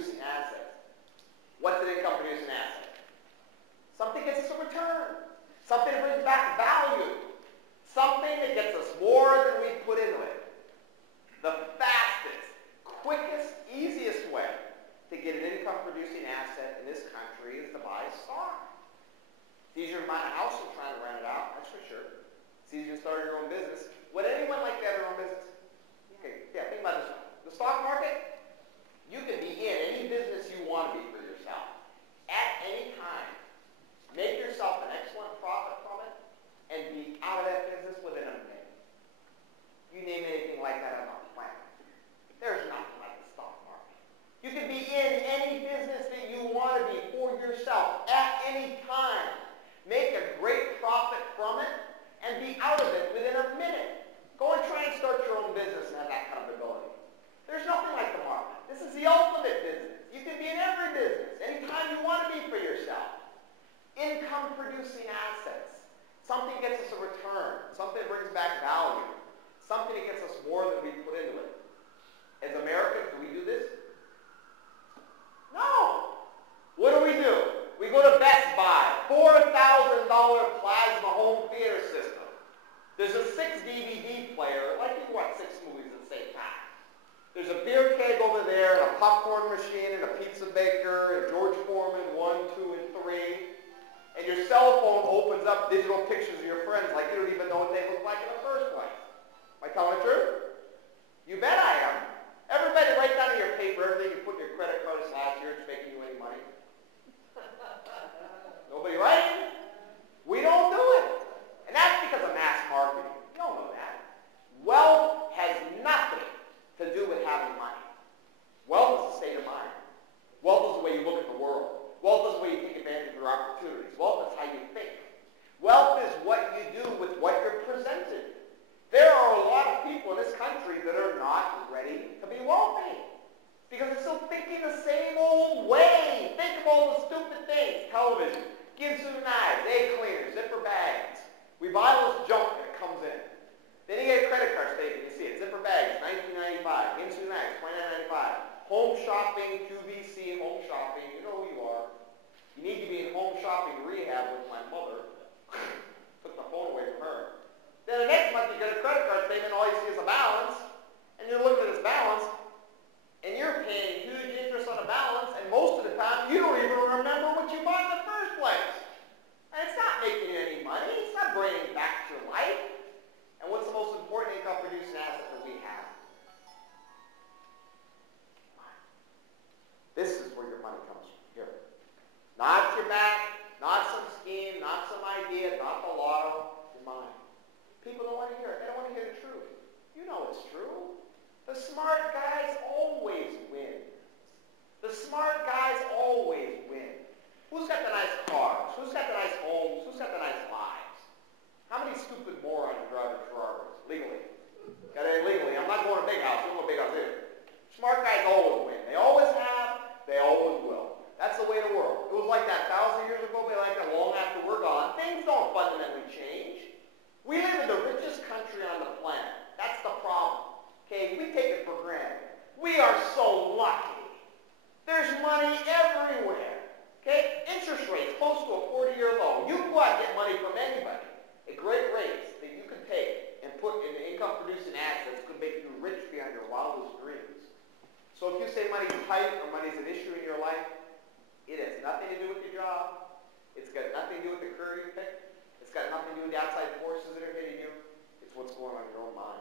producing assets. What's an income producing asset? Something gets us a return. Something that brings back value. Something that gets us more than we put into it. The fastest, quickest, easiest way to get an income producing asset in this country is to buy a stock. It's easier to buy a house than trying to rent it out, that's for sure. It's easier to start your own business. Would anyone like to have their own business? Okay, yeah, think about this. The stock market, you can be in any business you want to be for yourself at any time. Make yourself an excellent profit from it and be out of that business within a minute. You name anything like that on the planet. There's nothing like the stock market. You can be in any business that you want to be for yourself at any time. Make a great profit from it and be out of it within a minute. Go and try and start your own business and have that kind of ability. There's nothing like the market. This is the ultimate business. You can be in every business, anytime you want to be for yourself. Income producing assets. Something gets us a return. Something that brings back value. Something that gets us more than we put into it. As Americans, do we do this? No. What do? We go to Best Buy. $4,000 plasma home theater system. There's a 6 DVD player, like you can watch 6 movies at the same time. There's a beer keg over there, and a popcorn machine, and a pizza baker, and George Foreman 1, 2, and 3. And your cell phone opens up digital pictures of your friends like you don't even know what they look like in the first place. Am I telling the truth? You bet I am. Everybody write down in your paper everything you put in your credit card this last year that's making you any money. Nobody writing? We don't do it. And that's because of mass marketing. You don't know that. Wealth has nothing to do with having money. Wealth is a state of mind. Wealth is the way you look at the world. Wealth is the way you take advantage of your opportunities. Wealth is how you think. Wealth is what you do with what you're presented. There are a lot of people in this country that are not ready to be wealthy because they're still thinking the same old way. Think of all the stupid things. Television, Ginsu knives, egg cleaners, zipper bags. We buy all this junk that comes in. Then you get a credit card statement. You see it. Zipper bags, $19.95. Ginsu knives, $29.95. Home shopping, QVC, home shopping. You know who you are. You need to be in home shopping rehab with my mother. Took the phone away from her. Then the next month you get a credit card statement, all you see is a balance, and you're looking at this balance, and you're paying huge interest on a balance, and most of the time you don't even remember what you bought in the first place. And it's not making you any money. It's not bringing back your life. And what's the most important income producing asset that we have? This is where your money comes from. Here. Not your bank, not some scheme, not some idea, not the lotto, your mind. People don't want to hear it. They don't want to hear the truth. You know it's true. The smart guys always win. The smart guys always win. Who's got the nice cars? Who's got the nice homes? Who's got the nice lives? How many stupid morons are driving Ferraris legally? Got it illegally. I'm not going to big house. I'm going to big house either. Smart guys always win. They always have. They always will. That's the way of the world. It was like that 1,000 years ago. It'll be like that long after we're gone. Things don't fundamentally change. We live in the richest country on the planet. That's the problem. Okay, we take it for granted. We are so lucky. There's money everywhere. Okay, interest rates close to a 40-year low. You can go out and get money from anybody at great rates that you can take and put in income-producing assets could make you rich beyond your wildest dreams. So if you say money's tight or money's an issue in your life, it has nothing to do with your job. It's got nothing to do with the career you pick. It's got nothing to do with the outside forces that are hitting you. It's what's going on in your own mind.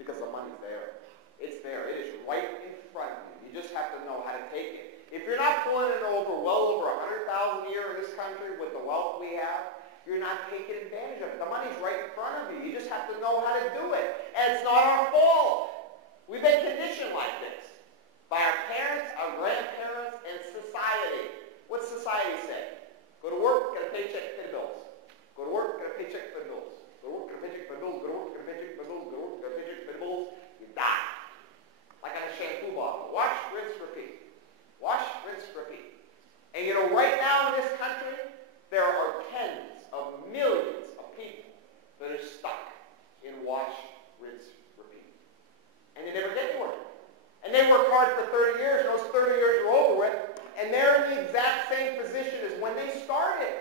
Because the money's there. It's there. It is right in front of you. You just have to know how to take it. If you're not pulling it over well over 100,000 a year in this country with the wealth we have, you're not taking advantage of it. The money's right in front of you. You just have to know how to do it. And it's not our fault. We've been conditioned like this by our parents, our grandparents, and society. What's society say? Go to work, get a paycheck, pay the bills. Go to work, get a paycheck, pay the bills. Go to work, get a paycheck, pay the bills. Go to work, get a paycheck, pay the bills. Go to work, get a paycheck, pay the bills. You die. Like on a shampoo bottle. Wash, rinse, repeat. Wash, rinse, repeat. And you know, right now in this country, there are tens of millions of people that are stuck in wash, rinse, repeat. And they never get anywhere. And they work hard for 30 years, and those 30 years are when they started.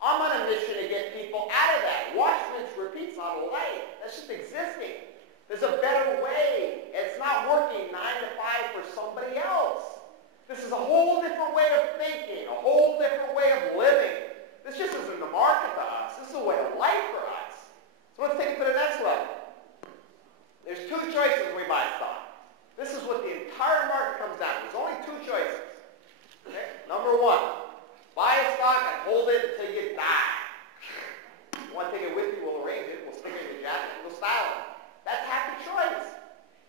I'm on a mission to get people out of that. Watch, rinse, repeat's not a life. That's just existing. There's a better way. It's not working 9 to 5 for somebody else. This is a whole different way of thinking, a whole different way of living. This just isn't the market to us. This is a way of life for us. So let's take it to the next level. There's 2 choices when we buy stock. This is what the entire market comes down to. There's only 2 choices. Okay? Number 1, buy a stock and hold it until you die. You want to take it with you, we'll arrange it. We'll stick it in your jacket, and we'll style it. That's half the choice.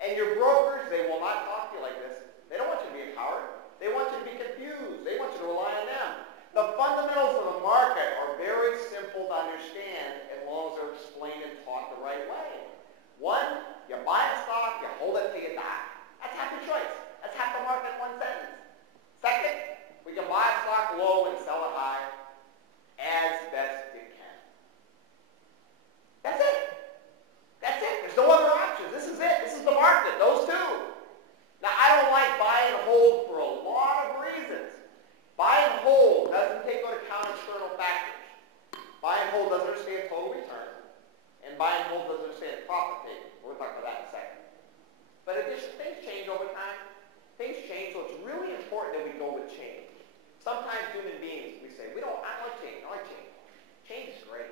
And your brokers, they will not talk to you like this. They don't want you to be empowered. They want you to be confused. They want you to rely on them. The fundamentals of the market are very simple to understand as long as they're explained and taught the right way. 1, you buy a stock, you hold it till you die. That's half your choice. That's half the market in 1 sentence. 2nd, we can buy a stock low and sell it high as best it can. That's it. That's it. There's no other options. This is it. This is the market. Those 2. Now, I don't like buy and hold for a lot of reasons. Buy and hold doesn't take into account external factors. Buy and hold doesn't understand total return. And buy and hold doesn't understand profit taking. We'll talk about that in a second. But in addition, things change over time. Things change, so it's really important that we go with change. Sometimes human beings, we say, I don't like change. I like change. Change is great.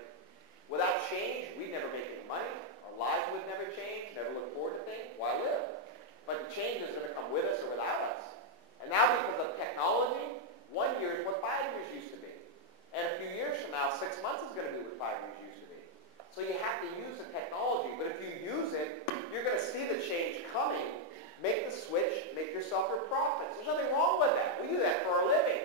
Without change, we'd never make any money. Our lives would never change, never look forward to things. Why live? But the change is going to come with us or without us. And now because of technology, 1 year is what 5 years used to be. And a few years from now, 6 months is going to be what 5 years used to be. So you have to use the technology. But if you use it, you're going to see the change coming. Make the switch, make yourself your profits. There's nothing wrong with that. We do that for our living.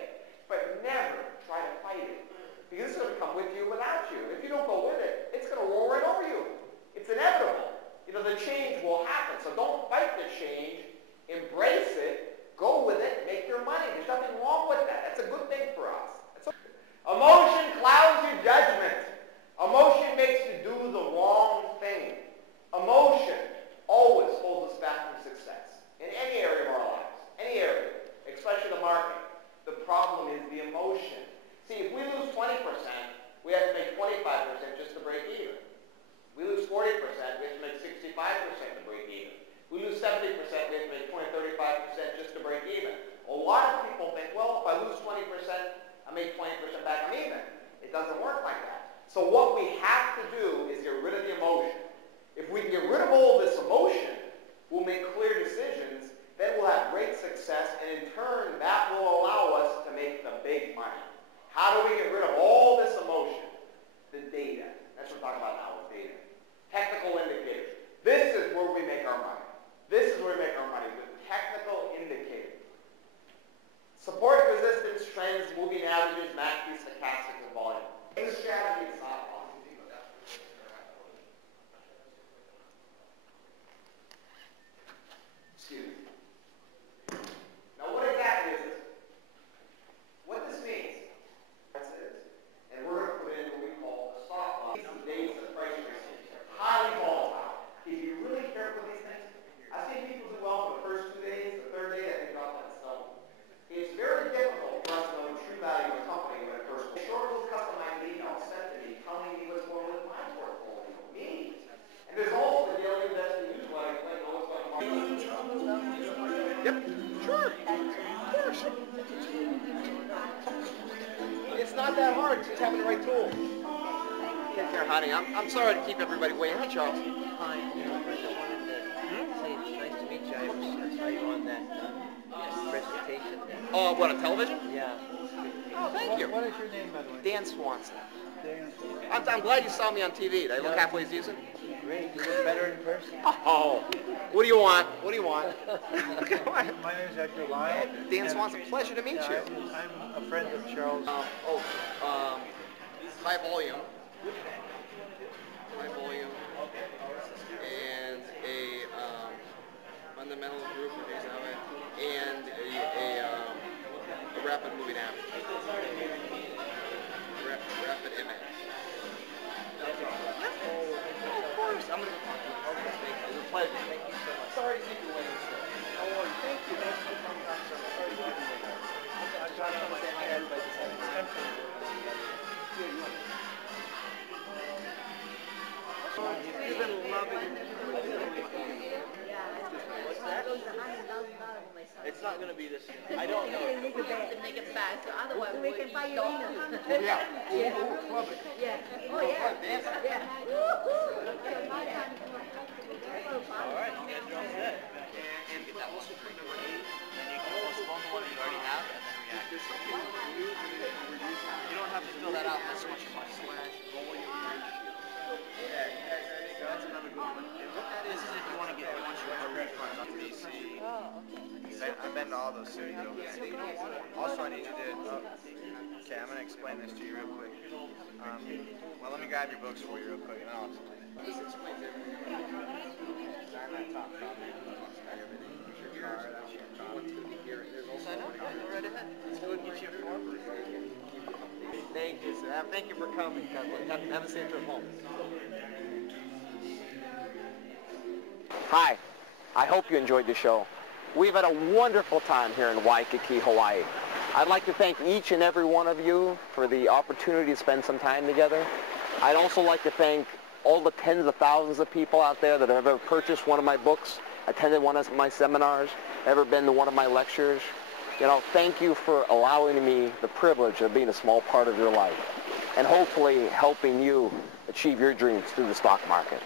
But never try to fight it. Because it's going to come with you without you. If you don't go with it, it's going to roll right over you. It's inevitable. The change will happen. So don't fight the change. Embrace it. Go with it. Make your money. There's nothing wrong with that. That's a good thing for us. Emotion clouds your judgment. Emotion makes you do the wrong thing. Emotion always holds us back from success. In any area of our lives. Any area. Especially the market. The problem is the emotion. See, if we lose 20%, we have to make 25% just to break even. We lose 40%, we have to make 65% to break even. We lose 70%, we have to make 20, 35% just to break even. A lot of people think, well, if I lose 20%, I make 20% back, I'm even. It doesn't work like that. So what we have to do is get rid of the emotion. If we get rid of all this emotion, we'll make clear decisions, then we'll have great success, and in turn, that will allow us to make the big money. How do we get rid of all this emotion? The data. That's what we're talking about now with data. Technical indicators. This is where we make our money. This is where we make our money, with technical indicators. Support, resistance, trends, moving averages, MACD, stochastics, and volume. In strategy, it's not possible. Excuse me. Now, what exactly is this? What this means, and we're going to put in what we call a stop loss. Days of price risk. Highly volatile. If you really care for these things, I've seen people do well for the first 2 days, the 3rd day, they drop that stone. It's very difficult for us to know the true value of a company when it first goes. Short little customized email sent to me telling me what's going on with my portfolio. Me. And there's also the daily investing newsletter to let you know what's going on. Yep. Sure. Of course. It's not that hard. It's just having the right tool. Take care, honey. I'm sorry to keep everybody waiting. Hi, Charles. Hi. First I wanted to say it's nice to meet you. I saw you on that presentation. Oh, what, on television? Yeah. Oh, thank you. What is your name, by the way? Dan Swanson. Dan. I'm glad you saw me on TV. Did I look halfway decent? Great. You look better in person. Oh, what do you want? What do you want? My name is Edgar Lyon. Dan Swanson, pleasure to meet you. I'm a friend of Charles. High volume. High volume. And a fundamental group of these of it. And a rapid moving average. Rapid image. Of course. I'm going to talk to you. It was a pleasure. Thank you so much. Sorry to keep you waiting, sir. Oh, thank you. Thanks for coming. I'm sorry to keep you waiting. I'm trying to understand how everybody going to be this. I don't know. We have to make it fast, so otherwise We can buy you don't. Yeah. Yeah. Oh, yeah. Yeah. All right, you guys are all set. And get that whistle for number 8. Then you can postpone the one that you already have, and then react. You don't have to fill that out this much slash. That's another good one. This is if you want to get once you have a refund on DC. I've been to all those cities over there. Also, I need you to. Okay, I'm going to explain this to you real quick. Well, let me grab your books for you real quick, and I'll explain it. Sign up, go right ahead. Let's go and get you a form. Thank you, sir. Thank you for coming. Have a safe trip home. Hi. I hope you enjoyed the show. We've had a wonderful time here in Waikiki, Hawaii. I'd like to thank each and every one of you for the opportunity to spend some time together. I'd also like to thank all the tens of thousands of people out there that have ever purchased one of my books, attended one of my seminars, ever been to one of my lectures. You know, thank you for allowing me the privilege of being a small part of your life and hopefully helping you achieve your dreams through the stock market.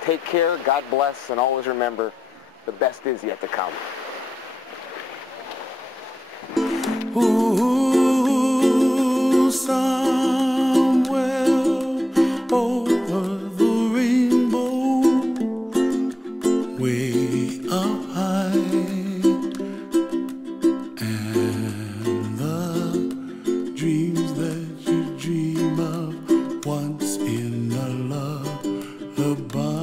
Take care, God bless, and always remember, the best is yet to come. Ooh, somewhere over the rainbow, way up high, and the dreams that you dream of once in a lullaby.